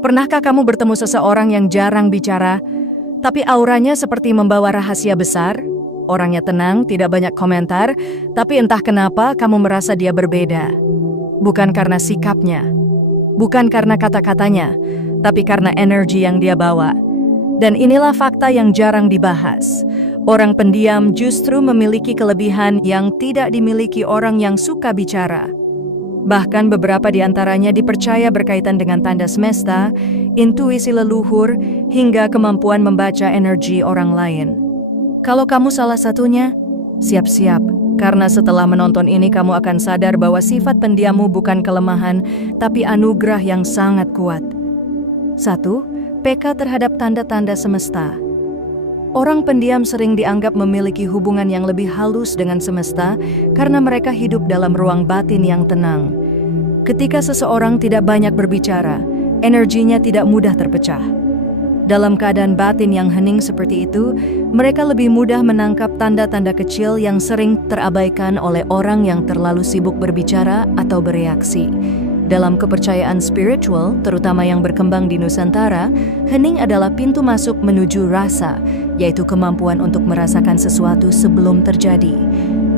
Pernahkah kamu bertemu seseorang yang jarang bicara, tapi auranya seperti membawa rahasia besar? Orangnya tenang, tidak banyak komentar, tapi entah kenapa kamu merasa dia berbeda. Bukan karena sikapnya, bukan karena kata-katanya, tapi karena energi yang dia bawa. Dan inilah fakta yang jarang dibahas. Orang pendiam justru memiliki kelebihan yang tidak dimiliki orang yang suka bicara. Bahkan beberapa di antaranya dipercaya berkaitan dengan tanda semesta, intuisi leluhur, hingga kemampuan membaca energi orang lain. Kalau kamu salah satunya, siap-siap, karena setelah menonton ini kamu akan sadar bahwa sifat pendiammu bukan kelemahan, tapi anugerah yang sangat kuat. 1. Peka terhadap tanda-tanda semesta. Orang pendiam sering dianggap memiliki hubungan yang lebih halus dengan semesta karena mereka hidup dalam ruang batin yang tenang. Ketika seseorang tidak banyak berbicara, energinya tidak mudah terpecah. Dalam keadaan batin yang hening seperti itu, mereka lebih mudah menangkap tanda-tanda kecil yang sering terabaikan oleh orang yang terlalu sibuk berbicara atau bereaksi. Dalam kepercayaan spiritual, terutama yang berkembang di Nusantara, hening adalah pintu masuk menuju rasa, yaitu kemampuan untuk merasakan sesuatu sebelum terjadi.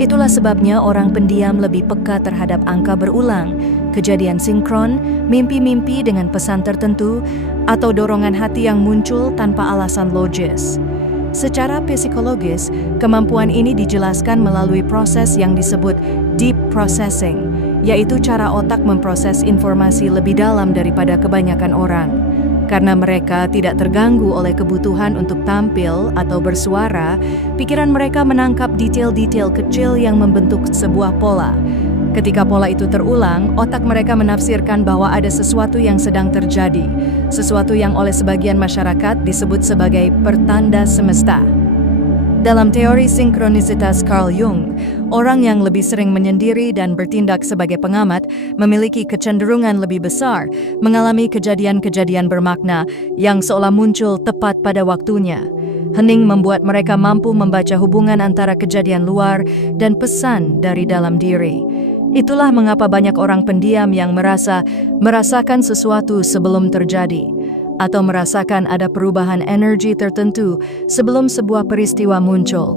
Itulah sebabnya orang pendiam lebih peka terhadap angka berulang, kejadian sinkron, mimpi-mimpi dengan pesan tertentu, atau dorongan hati yang muncul tanpa alasan logis. Secara psikologis, kemampuan ini dijelaskan melalui proses yang disebut deep processing, yaitu cara otak memproses informasi lebih dalam daripada kebanyakan orang. Karena mereka tidak terganggu oleh kebutuhan untuk tampil atau bersuara, pikiran mereka menangkap detail-detail kecil yang membentuk sebuah pola. Ketika pola itu terulang, otak mereka menafsirkan bahwa ada sesuatu yang sedang terjadi, sesuatu yang oleh sebagian masyarakat disebut sebagai pertanda semesta. Dalam teori sinkronisitas Carl Jung, orang yang lebih sering menyendiri dan bertindak sebagai pengamat memiliki kecenderungan lebih besar mengalami kejadian-kejadian bermakna yang seolah muncul tepat pada waktunya. Hening membuat mereka mampu membaca hubungan antara kejadian luar dan pesan dari dalam diri. Itulah mengapa banyak orang pendiam yang merasakan sesuatu sebelum terjadi, atau merasakan ada perubahan energi tertentu sebelum sebuah peristiwa muncul.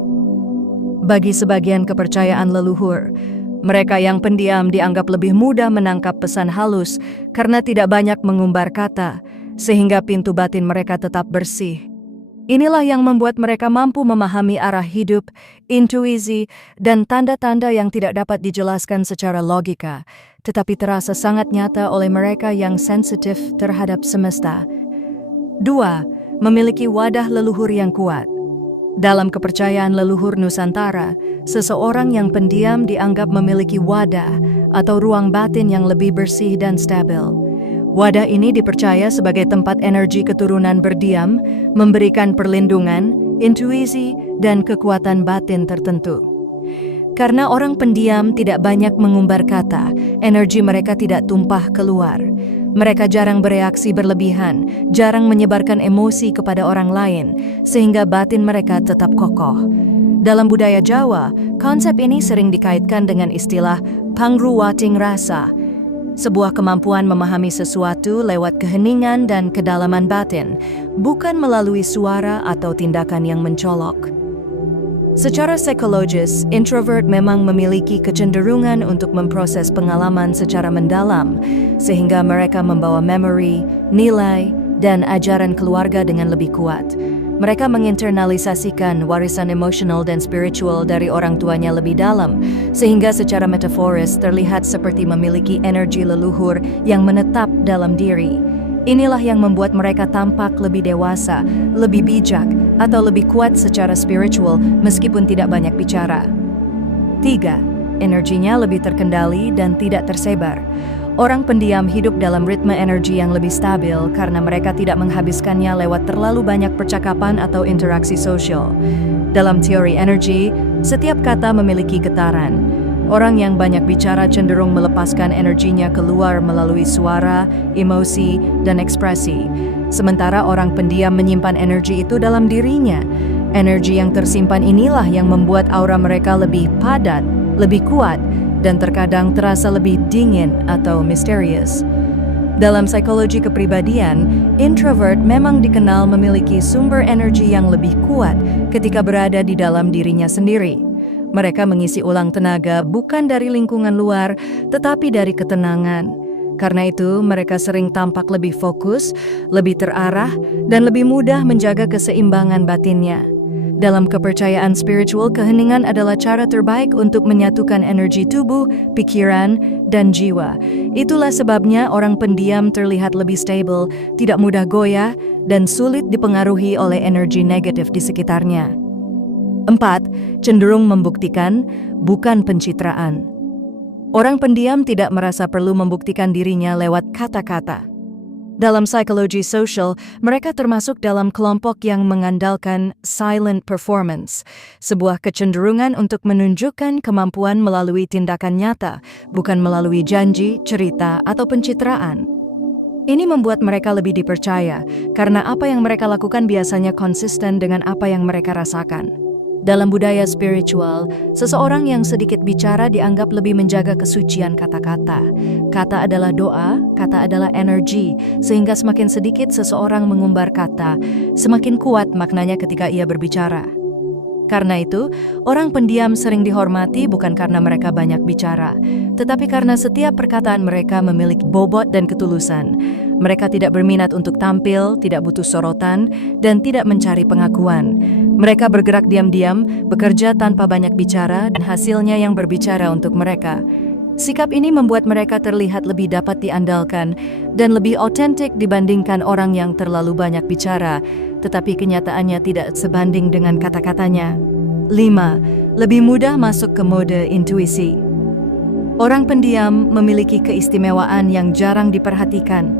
Bagi sebagian kepercayaan leluhur, mereka yang pendiam dianggap lebih mudah menangkap pesan halus karena tidak banyak mengumbar kata, sehingga pintu batin mereka tetap bersih. Inilah yang membuat mereka mampu memahami arah hidup, intuisi, dan tanda-tanda yang tidak dapat dijelaskan secara logika, tetapi terasa sangat nyata oleh mereka yang sensitif terhadap semesta. 2. Memiliki wadah leluhur yang kuat. Dalam kepercayaan leluhur Nusantara, seseorang yang pendiam dianggap memiliki wadah atau ruang batin yang lebih bersih dan stabil. Wadah ini dipercaya sebagai tempat energi keturunan berdiam, memberikan perlindungan, intuisi, dan kekuatan batin tertentu. Karena orang pendiam tidak banyak mengumbar kata, energi mereka tidak tumpah keluar. Mereka jarang bereaksi berlebihan, jarang menyebarkan emosi kepada orang lain, sehingga batin mereka tetap kokoh. Dalam budaya Jawa, konsep ini sering dikaitkan dengan istilah pangruwating rasa, sebuah kemampuan memahami sesuatu lewat keheningan dan kedalaman batin, bukan melalui suara atau tindakan yang mencolok. Secara psikologis, introvert memang memiliki kecenderungan untuk memproses pengalaman secara mendalam, sehingga mereka membawa memori, nilai, dan ajaran keluarga dengan lebih kuat. Mereka menginternalisasikan warisan emosional dan spiritual dari orang tuanya lebih dalam, sehingga secara metaforis terlihat seperti memiliki energi leluhur yang menetap dalam diri. Inilah yang membuat mereka tampak lebih dewasa, lebih bijak, atau lebih kuat secara spiritual meskipun tidak banyak bicara. 3. Energinya lebih terkendali dan tidak tersebar. Orang pendiam hidup dalam ritme energi yang lebih stabil karena mereka tidak menghabiskannya lewat terlalu banyak percakapan atau interaksi sosial. Dalam teori energi, setiap kata memiliki getaran. Orang yang banyak bicara cenderung melepaskan energinya keluar melalui suara, emosi, dan ekspresi. Sementara orang pendiam menyimpan energi itu dalam dirinya. Energi yang tersimpan inilah yang membuat aura mereka lebih padat, lebih kuat, dan terkadang terasa lebih dingin atau misterius. Dalam psikologi kepribadian, introvert memang dikenal memiliki sumber energi yang lebih kuat ketika berada di dalam dirinya sendiri. Mereka mengisi ulang tenaga bukan dari lingkungan luar, tetapi dari ketenangan. Karena itu, mereka sering tampak lebih fokus, lebih terarah, dan lebih mudah menjaga keseimbangan batinnya. Dalam kepercayaan spiritual, keheningan adalah cara terbaik untuk menyatukan energi tubuh, pikiran, dan jiwa. Itulah sebabnya orang pendiam terlihat lebih stabil, tidak mudah goyah, dan sulit dipengaruhi oleh energi negatif di sekitarnya. 4. Cenderung membuktikan, bukan pencitraan. Orang pendiam tidak merasa perlu membuktikan dirinya lewat kata-kata. Dalam psikologi sosial, mereka termasuk dalam kelompok yang mengandalkan silent performance, sebuah kecenderungan untuk menunjukkan kemampuan melalui tindakan nyata, bukan melalui janji, cerita, atau pencitraan. Ini membuat mereka lebih dipercaya, karena apa yang mereka lakukan biasanya konsisten dengan apa yang mereka rasakan. Dalam budaya spiritual, seseorang yang sedikit bicara dianggap lebih menjaga kesucian kata-kata. Kata adalah doa, kata adalah energi, sehingga semakin sedikit seseorang mengumbar kata, semakin kuat maknanya ketika ia berbicara. Karena itu, orang pendiam sering dihormati bukan karena mereka banyak bicara, tetapi karena setiap perkataan mereka memiliki bobot dan ketulusan. Mereka tidak berminat untuk tampil, tidak butuh sorotan, dan tidak mencari pengakuan. Mereka bergerak diam-diam, bekerja tanpa banyak bicara, dan hasilnya yang berbicara untuk mereka. Sikap ini membuat mereka terlihat lebih dapat diandalkan dan lebih otentik dibandingkan orang yang terlalu banyak bicara, tetapi kenyataannya tidak sebanding dengan kata-katanya. 5. Lebih mudah masuk ke mode intuisi. Orang pendiam memiliki keistimewaan yang jarang diperhatikan.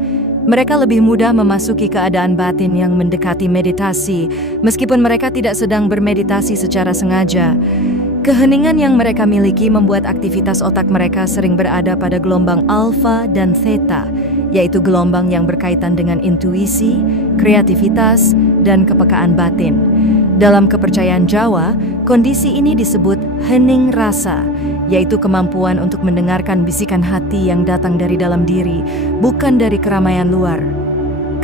Mereka lebih mudah memasuki keadaan batin yang mendekati meditasi, meskipun mereka tidak sedang bermeditasi secara sengaja. Keheningan yang mereka miliki membuat aktivitas otak mereka sering berada pada gelombang alfa dan theta, yaitu gelombang yang berkaitan dengan intuisi, kreativitas, dan kepekaan batin. Dalam kepercayaan Jawa, kondisi ini disebut hening rasa, yaitu kemampuan untuk mendengarkan bisikan hati yang datang dari dalam diri, bukan dari keramaian luar.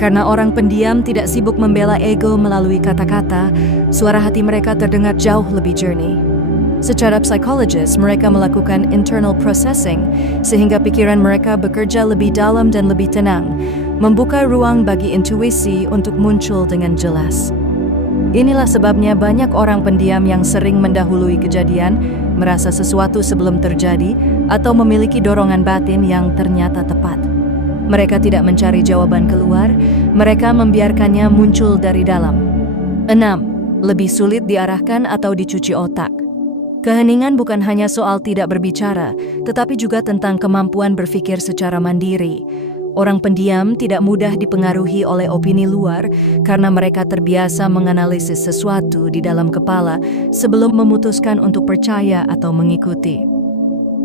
Karena orang pendiam tidak sibuk membela ego melalui kata-kata, suara hati mereka terdengar jauh lebih jernih. Secara psikologis, mereka melakukan internal processing, sehingga pikiran mereka bekerja lebih dalam dan lebih tenang, membuka ruang bagi intuisi untuk muncul dengan jelas. Inilah sebabnya banyak orang pendiam yang sering mendahului kejadian, merasa sesuatu sebelum terjadi, atau memiliki dorongan batin yang ternyata tepat. Mereka tidak mencari jawaban keluar, mereka membiarkannya muncul dari dalam. 6. Lebih sulit diarahkan atau dicuci otak. Keheningan bukan hanya soal tidak berbicara, tetapi juga tentang kemampuan berpikir secara mandiri. Orang pendiam tidak mudah dipengaruhi oleh opini luar karena mereka terbiasa menganalisis sesuatu di dalam kepala sebelum memutuskan untuk percaya atau mengikuti.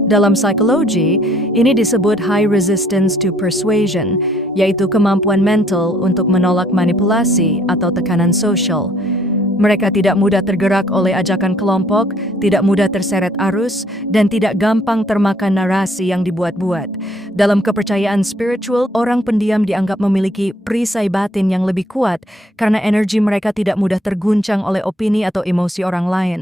Dalam psikologi, ini disebut high resistance to persuasion, yaitu kemampuan mental untuk menolak manipulasi atau tekanan sosial. Mereka tidak mudah tergerak oleh ajakan kelompok, tidak mudah terseret arus, dan tidak gampang termakan narasi yang dibuat-buat. Dalam kepercayaan spiritual, orang pendiam dianggap memiliki perisai batin yang lebih kuat karena energi mereka tidak mudah terguncang oleh opini atau emosi orang lain.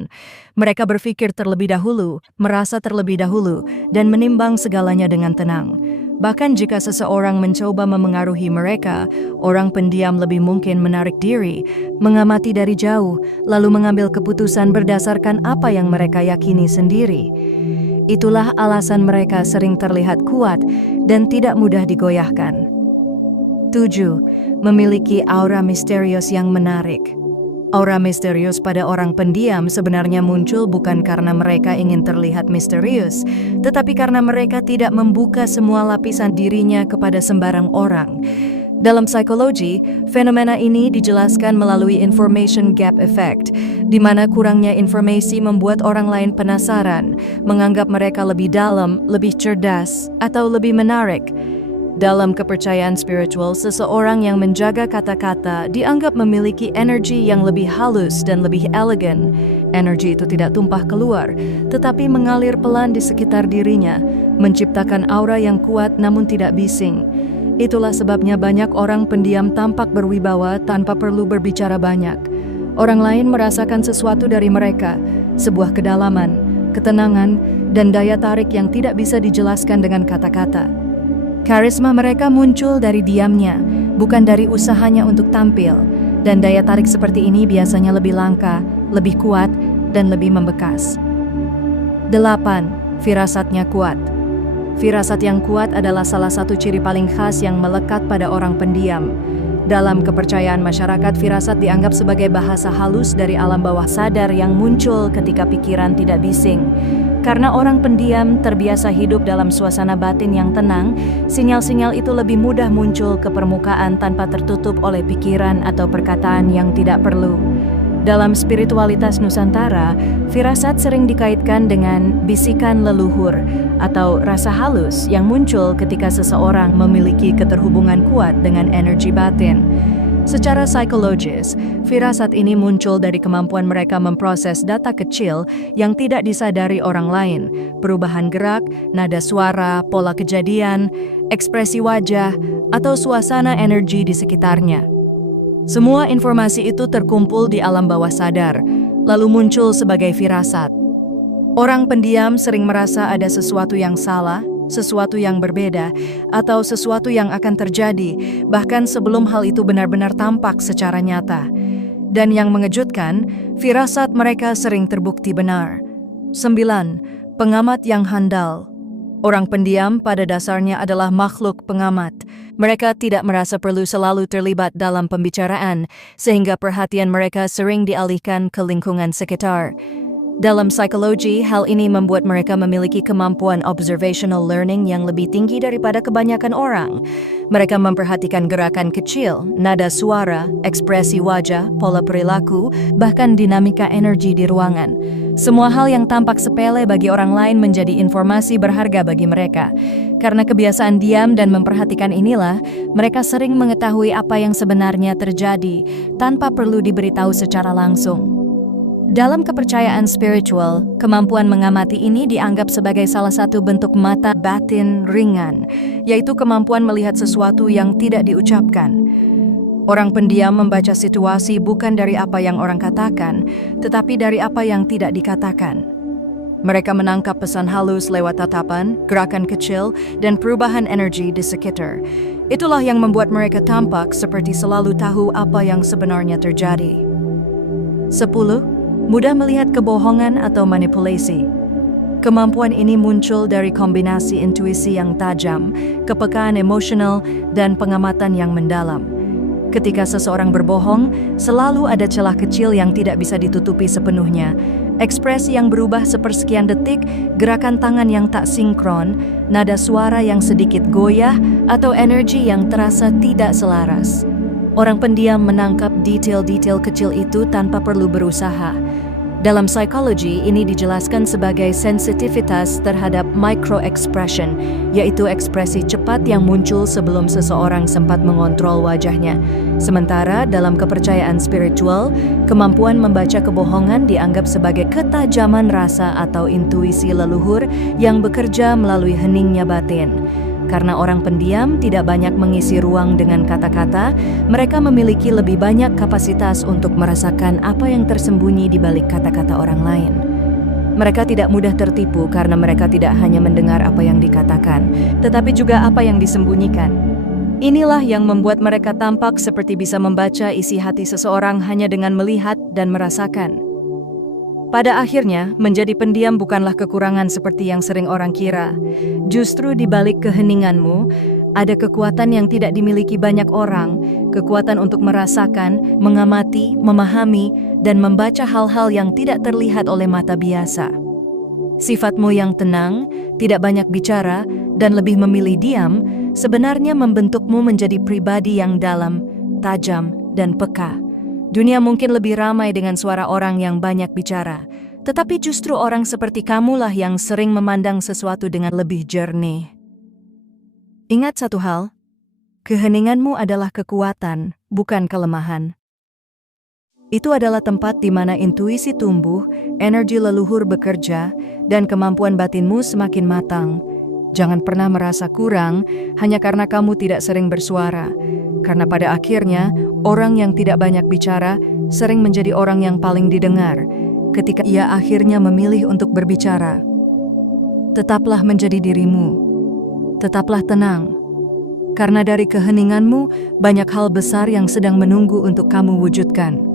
Mereka berpikir terlebih dahulu, merasa terlebih dahulu, dan menimbang segalanya dengan tenang. Bahkan jika seseorang mencoba memengaruhi mereka, orang pendiam lebih mungkin menarik diri, mengamati dari jauh, lalu mengambil keputusan berdasarkan apa yang mereka yakini sendiri. Itulah alasan mereka sering terlihat kuat dan tidak mudah digoyahkan. 7. Memiliki aura misterius yang menarik. Aura misterius pada orang pendiam sebenarnya muncul bukan karena mereka ingin terlihat misterius, tetapi karena mereka tidak membuka semua lapisan dirinya kepada sembarang orang. Dalam psikologi, fenomena ini dijelaskan melalui information gap effect, di mana kurangnya informasi membuat orang lain penasaran, menganggap mereka lebih dalam, lebih cerdas, atau lebih menarik. Dalam kepercayaan spiritual, seseorang yang menjaga kata-kata dianggap memiliki energi yang lebih halus dan lebih elegan. Energi itu tidak tumpah keluar, tetapi mengalir pelan di sekitar dirinya, menciptakan aura yang kuat namun tidak bising. Itulah sebabnya banyak orang pendiam tampak berwibawa tanpa perlu berbicara banyak. Orang lain merasakan sesuatu dari mereka, sebuah kedalaman, ketenangan, dan daya tarik yang tidak bisa dijelaskan dengan kata-kata. Karisma mereka muncul dari diamnya, bukan dari usahanya untuk tampil, dan daya tarik seperti ini biasanya lebih langka, lebih kuat, dan lebih membekas. 8. Firasatnya kuat. Firasat yang kuat adalah salah satu ciri paling khas yang melekat pada orang pendiam. Dalam kepercayaan masyarakat, firasat dianggap sebagai bahasa halus dari alam bawah sadar yang muncul ketika pikiran tidak bising. Karena orang pendiam terbiasa hidup dalam suasana batin yang tenang, sinyal-sinyal itu lebih mudah muncul ke permukaan tanpa tertutup oleh pikiran atau perkataan yang tidak perlu. Dalam spiritualitas Nusantara, firasat sering dikaitkan dengan bisikan leluhur atau rasa halus yang muncul ketika seseorang memiliki keterhubungan kuat dengan energi batin. Secara psikologis, firasat ini muncul dari kemampuan mereka memproses data kecil yang tidak disadari orang lain, perubahan gerak, nada suara, pola kejadian, ekspresi wajah, atau suasana energi di sekitarnya. Semua informasi itu terkumpul di alam bawah sadar, lalu muncul sebagai firasat. Orang pendiam sering merasa ada sesuatu yang salah, sesuatu yang berbeda, atau sesuatu yang akan terjadi, bahkan sebelum hal itu benar-benar tampak secara nyata. Dan yang mengejutkan, firasat mereka sering terbukti benar. 9. Pengamat yang handal. Orang pendiam pada dasarnya adalah makhluk pengamat. Mereka tidak merasa perlu selalu terlibat dalam pembicaraan, sehingga perhatian mereka sering dialihkan ke lingkungan sekitar. Dalam psikologi, hal ini membuat mereka memiliki kemampuan observational learning yang lebih tinggi daripada kebanyakan orang. Mereka memperhatikan gerakan kecil, nada suara, ekspresi wajah, pola perilaku, bahkan dinamika energi di ruangan. Semua hal yang tampak sepele bagi orang lain menjadi informasi berharga bagi mereka. Karena kebiasaan diam dan memperhatikan inilah, mereka sering mengetahui apa yang sebenarnya terjadi tanpa perlu diberitahu secara langsung. Dalam kepercayaan spiritual, kemampuan mengamati ini dianggap sebagai salah satu bentuk mata batin ringan, yaitu kemampuan melihat sesuatu yang tidak diucapkan. Orang pendiam membaca situasi bukan dari apa yang orang katakan, tetapi dari apa yang tidak dikatakan. Mereka menangkap pesan halus lewat tatapan, gerakan kecil, dan perubahan energi di sekitar. Itulah yang membuat mereka tampak seperti selalu tahu apa yang sebenarnya terjadi. 10. Mudah melihat kebohongan atau manipulasi. Kemampuan ini muncul dari kombinasi intuisi yang tajam, kepekaan emosional, dan pengamatan yang mendalam. Ketika seseorang berbohong, selalu ada celah kecil yang tidak bisa ditutupi sepenuhnya. Ekspresi yang berubah sepersekian detik, gerakan tangan yang tak sinkron, nada suara yang sedikit goyah, atau energi yang terasa tidak selaras. Orang pendiam menangkap detail-detail kecil itu tanpa perlu berusaha. Dalam psikologi, ini dijelaskan sebagai sensitivitas terhadap micro-expression, yaitu ekspresi cepat yang muncul sebelum seseorang sempat mengontrol wajahnya. Sementara dalam kepercayaan spiritual, kemampuan membaca kebohongan dianggap sebagai ketajaman rasa atau intuisi leluhur yang bekerja melalui heningnya batin. Karena orang pendiam tidak banyak mengisi ruang dengan kata-kata, mereka memiliki lebih banyak kapasitas untuk merasakan apa yang tersembunyi di balik kata-kata orang lain. Mereka tidak mudah tertipu karena mereka tidak hanya mendengar apa yang dikatakan, tetapi juga apa yang disembunyikan. Inilah yang membuat mereka tampak seperti bisa membaca isi hati seseorang hanya dengan melihat dan merasakan. Pada akhirnya, menjadi pendiam bukanlah kekurangan seperti yang sering orang kira. Justru di balik keheninganmu, ada kekuatan yang tidak dimiliki banyak orang, kekuatan untuk merasakan, mengamati, memahami, dan membaca hal-hal yang tidak terlihat oleh mata biasa. Sifatmu yang tenang, tidak banyak bicara, dan lebih memilih diam, sebenarnya membentukmu menjadi pribadi yang dalam, tajam, dan peka. Dunia mungkin lebih ramai dengan suara orang yang banyak bicara, tetapi justru orang seperti kamulah yang sering memandang sesuatu dengan lebih jernih. Ingat satu hal, keheninganmu adalah kekuatan, bukan kelemahan. Itu adalah tempat di mana intuisi tumbuh, energi leluhur bekerja, dan kemampuan batinmu semakin matang. Jangan pernah merasa kurang hanya karena kamu tidak sering bersuara. Karena pada akhirnya, orang yang tidak banyak bicara sering menjadi orang yang paling didengar ketika ia akhirnya memilih untuk berbicara. Tetaplah menjadi dirimu. Tetaplah tenang. Karena dari keheninganmu, banyak hal besar yang sedang menunggu untuk kamu wujudkan.